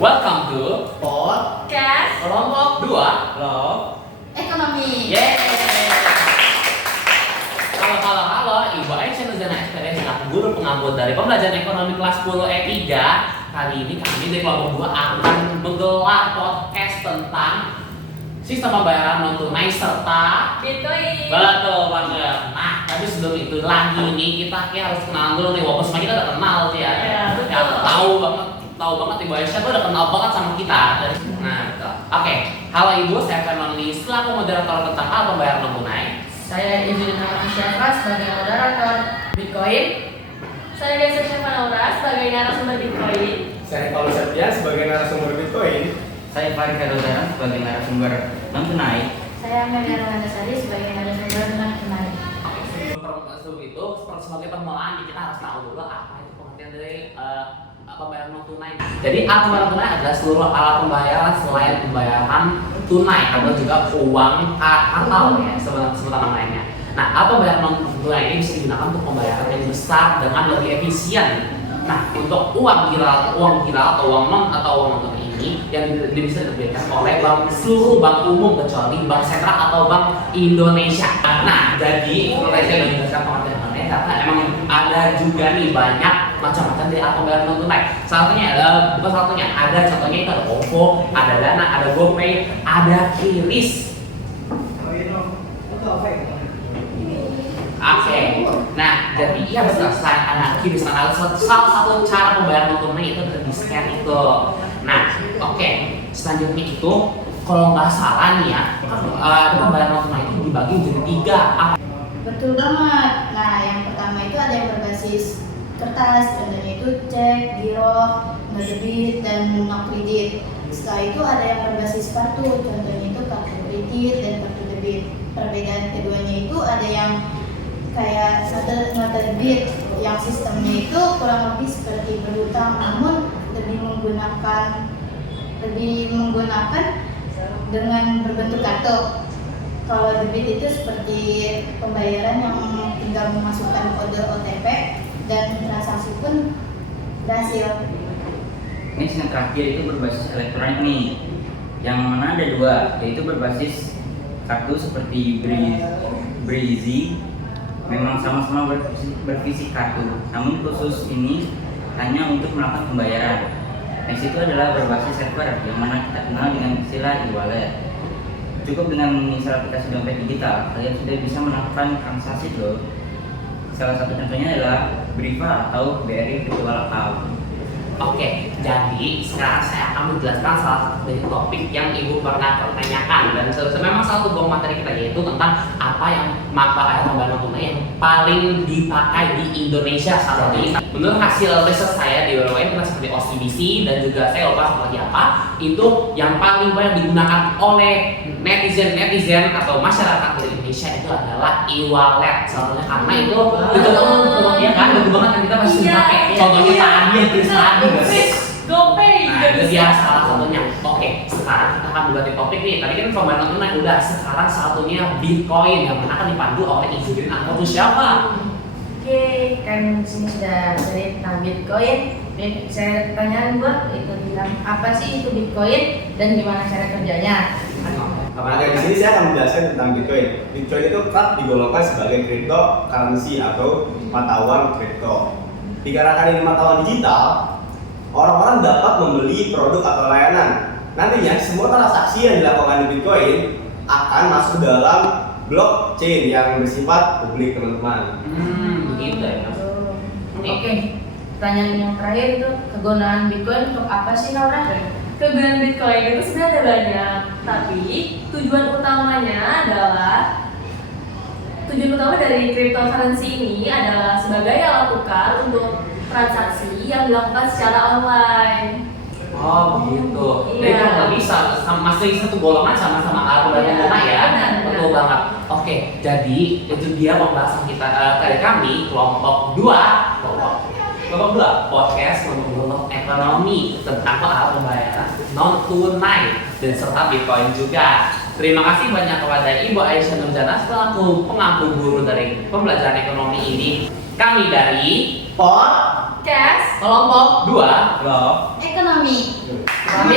Welcome to Podcast Kelompok 2 Loh Ekonomi. Yeay. Halo, Ibu Aisyah Nuzana Experience selaku guru pengambut dari pembelajaran ekonomi kelas 10 E3. Kali ini kami dari kelompok 2 akan menggelar podcast tentang sistem pembayaran non tunai serta Bitcoin. betul banget. Nah, tapi sebelum itu lagi nih kita harus kenalan dulu nih. Walaupun semua kita udah kenal sih ya. Iya, betul. Ya, tahu banget Ibu Aisyah tuh udah kenal banget sama kita. Nah, betul. Oke. Halo Ibu, saya Fernando selaku moderator tentang hal pembayaran non tunai. Saya Ibu Syafa sebagai moderator Bitcoin. Saya Desa Syafa Naura sebagai narasumber Bitcoin. Saya Paulus Septian sebagai narasumber Bitcoin. Saya Farid Khairul sebagai narasumber non tunai. Saya Megar Mandasari sebagai narasumber non tunai. Sebelum itu, sebagai permulaan kita harus tahu dulu apa itu pengertian dari pembayaran non tunai. Jadi pembayaran tunai adalah seluruh alat pembayaran selain pembayaran tunai atau juga uang kartal ya sebutan namanya. Nah, pembayaran non tunai ini bisa digunakan untuk pembayaran yang besar dengan lebih efisien. Nah, untuk uang viral atau uang non tunai ini yang bisa diberikan oleh seluruh bank umum kecuali bank sentral atau bank Indonesia. Nah, jadi mulai saya menjelaskan pengertian money karena emang ada juga nih banyak macam-macam dari pembayaran non tunai. Ada contohnya itu ada OVO, ada Dana, ada GoPay, ada QRIS. Oke. Nah, jadi iya betul. Selain ada QRIS, ada salah satu cara pembayaran non tunai itu adalah di scan itu. Nah, oke. Selanjutnya itu kalau nggak salah nih ya, pembayaran non tunai itu dibagi menjadi 3. Betul banget. Nah, yang pertama itu ada yang berbasis kertas, contohnya itu cek, giro, no debit, dan no kredit. Setelah itu ada yang berbasis kartu, contohnya itu kartu kredit dan kartu debit. Perbedaan keduanya itu ada yang kayak no debit, yang sistemnya itu kurang lebih seperti berhutang, namun lebih menggunakan dengan berbentuk kartu. Kalau debit itu seperti pembayaran yang tinggal memasukkan kode OTP dan transaksi pun berhasil. Ini yang terakhir itu berbasis elektronik nih. Yang mana ada 2, yaitu berbasis kartu seperti Breezy. Memang sama-sama bervisi kartu, namun khusus ini hanya untuk melakukan pembayaran. Next itu adalah berbasis server, yang mana kita kenal dengan istilah e-wallet. Cukup dengan menginstal aplikasi dompet digital, kalian sudah bisa melakukan transaksi loh. Salah satu contohnya adalah Briva atau BRI Virtual Account. Oke, jadi sekarang saya akan menjelaskan salah satu dari topik yang Ibu pernah pertanyakan dan memang salah satu materi kita yaitu tentang apa yang pembayaran non tunai yang paling dipakai di Indonesia saat ini. Menurut hasil riset saya di BWN seperti OCBC dan juga saya lupa sama lagi apa, itu yang paling banyak digunakan oleh netizen atau masyarakat di Indonesia itu adalah e-wallet. Soalnya karena itu ya kan, betul banget kan kita masih pakai. Contohnya tadi GoPay. Nah, itu dia salah satunya. Oke, sekarang kita akan berganti topik nih. Tadi kan pembayaran non tunai udah, sekarang satunya Bitcoin yang mana akan dipandu oleh Ibu atau siapa? Oke, kan sini sudah dari tentang Bitcoin. Saya tanya buat itu bilang apa sih itu Bitcoin dan gimana cara kerjanya? Oke, di sini saya akan menjelaskan tentang Bitcoin. Bitcoin itu kerap digolongkan sebagai cryptocurrency atau mata uang kripto. Dikarenakan ini mata uang digital, orang-orang dapat membeli produk atau layanan. Nantinya semua transaksi yang dilakukan di Bitcoin akan masuk dalam blockchain yang bersifat publik, teman-teman. Begitu ya. Oke, pertanyaan yang terakhir itu kegunaan Bitcoin untuk apa sih, Naura? Kegunaan Bitcoin itu sebenarnya ada banyak, tapi tujuan utama dari cryptocurrency ini adalah sebagai alat tukar untuk transaksi yang dilakukan secara online. Oh begitu. Iya. Jadi kan nggak bisa masih satu golongan sama-sama alat pembayaran tunai ya. Benar. Betul banget. Oke, jadi itu dia pembahasan kita dari kami kelompok 2 podcast mengenai ekonomi tentang alat pembayaran non tunai dan serta Bitcoin juga. Terima kasih banyak kepada Ibu Aisyah Nurjana selaku pengampu guru dari pembelajaran ekonomi ini. Kami dari Pod cash, Kelompok 2 Love. Ekonomi. Kami